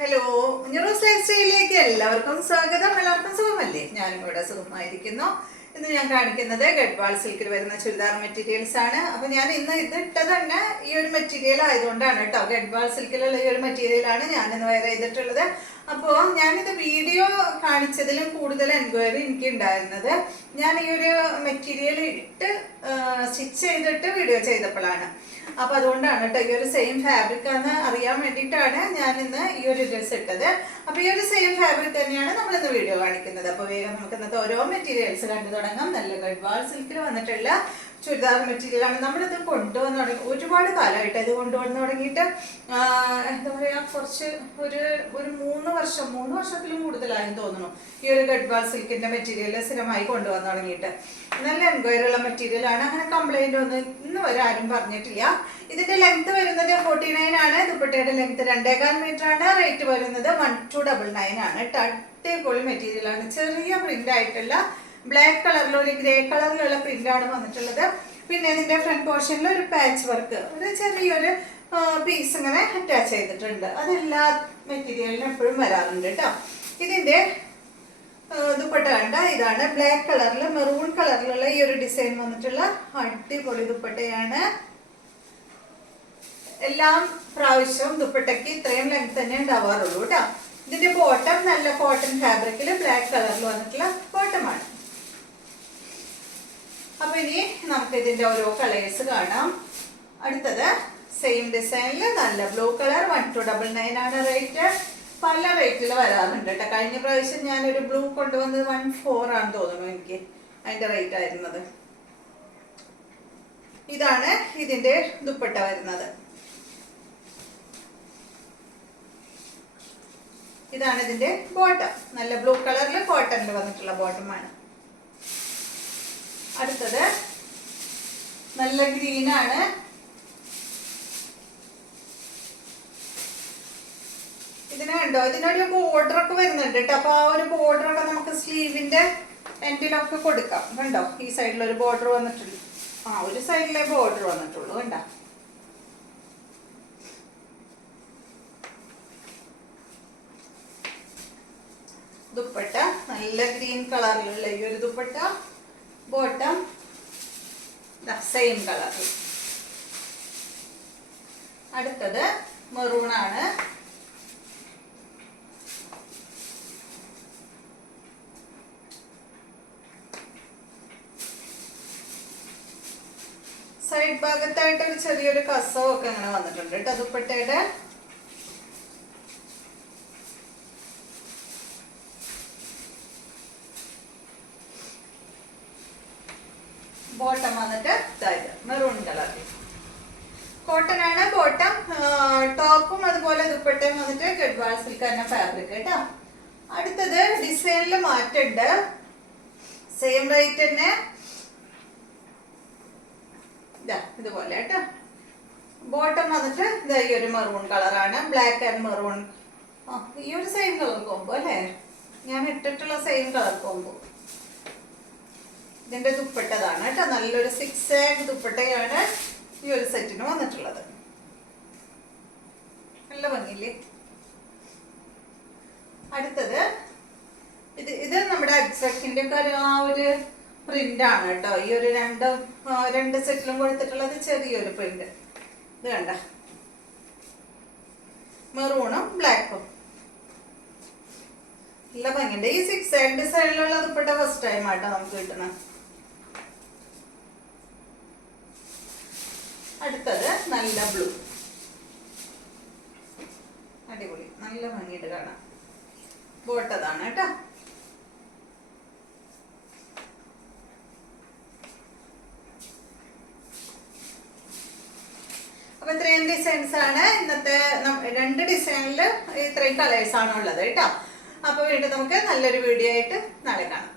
Hello, ന്യൂറോസ് life സ്റ്റൈലിലേക്ക് എല്ലാവർക്കും സ്വാഗതം. എല്ലാവർക്കും സുഖമല്ലേ? ഞാനും ഇവിടെ സുഖമായിരിക്കുന്നു. ഇന്ന് ഞാൻ കാണിക്കുന്നത് ഗഡ്വാൾ സിൽക്കിൽ വരുന്ന ചുരിദാർ മെറ്റീരിയൽസ് ആണ്. അപ്പൊ ഞാൻ ഇന്ന് ഇത് ഇട്ടത് തന്നെ ഈ ഒരു മെറ്റീരിയൽ ആയതുകൊണ്ടാണ് കേട്ടോ. ഗഡ്വാൾ സിൽക്കിലുള്ള ഈ ഒരു മെറ്റീരിയലാണ് ഞാൻ ഇന്ന് വെയർ ചെയ്തിട്ടുള്ളത്. അപ്പോൾ ഞാനിത് വീഡിയോ കാണിച്ചതിലും കൂടുതൽ എൻക്വയറി എനിക്ക് ഉണ്ടായിരുന്നത് ഞാൻ ഈ ഒരു മെറ്റീരിയൽ ഇട്ട് സ്റ്റിച്ച് ചെയ്തിട്ട് വീഡിയോ ചെയ്തപ്പോഴാണ്. അപ്പൊ അതുകൊണ്ടാണ് കേട്ടോ, ഈ ഒരു സെയിം ഫാബ്രിക് ആണെന്ന് അറിയാൻ വേണ്ടിയിട്ടാണ് ഞാൻ ഇന്ന് ഈ ഒരു ഡ്രസ് ഇട്ടത്. അപ്പൊ ഈ ഒരു സെയിം ഫാബ്രിക് തന്നെയാണ് നമ്മൾ ഇന്ന് വീഡിയോ കാണിക്കുന്നത്. അപ്പൊ വേഗം നമുക്ക് ഇന്നത്തെ ഓരോ മെറ്റീരിയൽസ് കണ്ടു തുടങ്ങാം. നല്ല ഗഡ്വാൾ സിൽക്കിൽ വന്നിട്ടുള്ള ചുരിദാർ മെറ്റീരിയൽ ആണ്. നമ്മളിത് കൊണ്ടുവന്ന് തുടങ്ങി ഒരുപാട് കാലമായിട്ട് ഇത് കൊണ്ടുവന്ന് തുടങ്ങിയിട്ട് എന്താ പറയാ, കുറച്ച് ഒരു 3 വർഷത്തിലും കൂടുതലായെന്ന് തോന്നുന്നു ഈ ഒരു ഗഡ്വാൾ സിൽക്കിന്റെ മെറ്റീരിയൽ സ്ഥിരമായി കൊണ്ടുവന്ന് തുടങ്ങിയിട്ട്. നല്ല എൻക്വയറി ഉള്ള മെറ്റീരിയൽ ആണ്. അങ്ങനെ കംപ്ലൈന്റ് ഒന്നും ഇന്ന് വരെ ആരും പറഞ്ഞിട്ടില്ല. ഇതിന്റെ ലെങ്ത് വരുന്നത് 49 ആണ്. ദുപ്പട്ടയുടെ ലെങ്ത് 2.25 മീറ്റർ ആണ്. റേറ്റ് വരുന്നത് 1299 ആണ്. അടിപൊളി മെറ്റീരിയൽ ആണ്. ചെറിയ പ്രിന്റ് ആയിട്ടുള്ള ബ്ലാക്ക് കളറിലുള്ള ഒരു ഗ്രേ കളറിലുള്ള പ്രിന്റ് ആണ് വന്നിട്ടുള്ളത്. പിന്നെ ഇതിന്റെ ഫ്രണ്ട് പോർഷനിൽ ഒരു പാച്ച് വർക്ക്, ഒരു ചെറിയൊരു പീസ് ഇങ്ങനെ അറ്റാച്ച് ചെയ്തിട്ടുണ്ട്. അതെല്ലാ മെറ്റീരിയലിനും എപ്പോഴും വരാറുണ്ട് കേട്ടോ. ഇതിന്റെ ദുപ്പട്ട കണ്ട ഇതാണ്. ബ്ലാക്ക് കളറിൽ മെറൂൺ കളറിലുള്ള ഈ ഒരു ഡിസൈൻ വന്നിട്ടുള്ള അടിപൊളി ദുപ്പട്ടയാണ്. എല്ലാം പ്രാവശ്യവും ദുപ്പട്ടയ്ക്ക് ഇത്രയും ലെങ്ത് തന്നെ ഉണ്ടാവാറുള്ളൂ കേട്ടോ. ഇതിന്റെ ബോട്ടം നല്ല കോട്ടൺ ഫാബ്രിക്കിൽ ബ്ലാക്ക് കളറിൽ വന്നിട്ടുള്ള ബോട്ടമാണ്. അപ്പൊ ഇനി നമുക്ക് ഇതിന്റെ ഓരോ കളേഴ്സ് കാണാം. അടുത്തത് സെയിം ഡിസൈനിൽ നല്ല ബ്ലൂ കളർ 1299 ആണ് റേറ്റ്. പല റേറ്റിൽ വരാറുണ്ട് കേട്ടോ. കഴിഞ്ഞ പ്രാവശ്യം ഞാനൊരു ബ്ലൂ കൊണ്ടുവന്നത് 14 ആണെന്ന് തോന്നുന്നു എനിക്ക് അതിന്റെ റേറ്റ് ആയിരുന്നത്. ഇതാണ് ഇതിന്റെ ദുപ്പട്ട വരുന്നത്. ഇതാണ് ഇതിന്റെ ബോട്ടം. നല്ല ബ്ലൂ കളറിൽ കോട്ടണിൽ വന്നിട്ടുള്ള ബോട്ടമാണ്. അടുത്തത് നല്ല ഗ്രീൻ ആണ്. ഇതിന് കണ്ടോ, ഇതിനൊരു ബോർഡർ ഒക്കെ വരുന്നുണ്ട് കേട്ടോ. അപ്പൊ ആ ഒരു ബോർഡർ ഒക്കെ നമുക്ക് സ്ലീവിന്റെ എൻഡിലൊക്കെ കൊടുക്കാം. കണ്ടോ, ഈ സൈഡിൽ ഒരു ബോർഡർ വന്നിട്ടുണ്ട്. ഒരു സൈഡിലെ ബോർഡർ വന്നിട്ടുള്ളൂ. കണ്ടോ, ദുപ്പട്ട നല്ല ഗ്രീൻ കളറിലുള്ള ഈ ഒരു ദുപ്പട്ട. ബോട്ടം സെയിം കളറിൽ. അടുത്തത് മെറൂൺ ആണ്. സൈഡ് ഭാഗത്തായിട്ട് ഒരു ചെറിയൊരു കസവൊക്കെ അങ്ങനെ വന്നിട്ടുണ്ട് കേട്ടോ ദുപ്പട്ടയുടെ. ബോട്ടം വന്നിട്ട് മെറൂൺ കളറിൽ കോട്ടൺ ആണ് ബോട്ടം. ടോപ്പും അതുപോലെ ദുപ്പട്ടയും വന്നിട്ട് ഗഡ്വാൾ സിൽക്ക് തന്നെ ഫാബ്രിക് കേട്ടോ. അടുത്തത് ഡിസൈനിൽ മാറ്റുണ്ട്. സെയിം റേറ്റ് തന്നെ ഇതുപോലെ കേട്ടോ. ബോട്ടം വന്നിട്ട് ഈ ഒരു മെറൂൺ കളറാണ്. Black and maroon. ഈ ഒരു സെയിം കളർ കോമ്പോ അല്ലേ, ഞാൻ ഇട്ടിട്ടുള്ള സെയിം കളർ കോമ്പോ. ഇതിന്റെ ദുപ്പട്ടതാണ് കേട്ടോ. നല്ലൊരു 6 ദുപ്പട്ടയാണ് ഈ ഒരു സെറ്റിന് വന്നിട്ടുള്ളത്. നല്ല ഭംഗിയില്ലേ. അടുത്തത് ഇത് നമ്മുടെ അജ്രക്കിന്റെ ഒക്കെ ആ ഒരു പ്രിന്റ് ആണ് കേട്ടോ. ഈ ഒരു രണ്ട് സെറ്റിലും കൊടുത്തിട്ടുള്ളത് ചെറിയൊരു പ്രിന്റ്. ഇത് കണ്ട, മെറൂണും ബ്ലാക്കും നല്ല ഭംഗിയുണ്ട്. ഈ 6 ഡിസൈനിലുള്ള ദുപ്പട്ട ഫസ്റ്റ് ടൈം ആട്ടോ നമുക്ക് കിട്ടണം. അടുത്തത് നല്ല ബ്ലൂ, അടിപൊളി, നല്ല ഭംഗിയിട്ട് കാണാം. ബോട്ടതാണ് കേട്ടോ. അപ്പൊ ഇത്രയും ഡിസൈൻസ് ആണ് ഇന്നത്തെ. 2 ഡിസൈനിൽ ഇത്രയും കളേഴ്സ് ആണ് ഉള്ളത് കേട്ടോ. അപ്പൊ വീണ്ടും നമുക്ക് നല്ലൊരു വീഡിയോ ആയിട്ട് നാളെ കാണാം.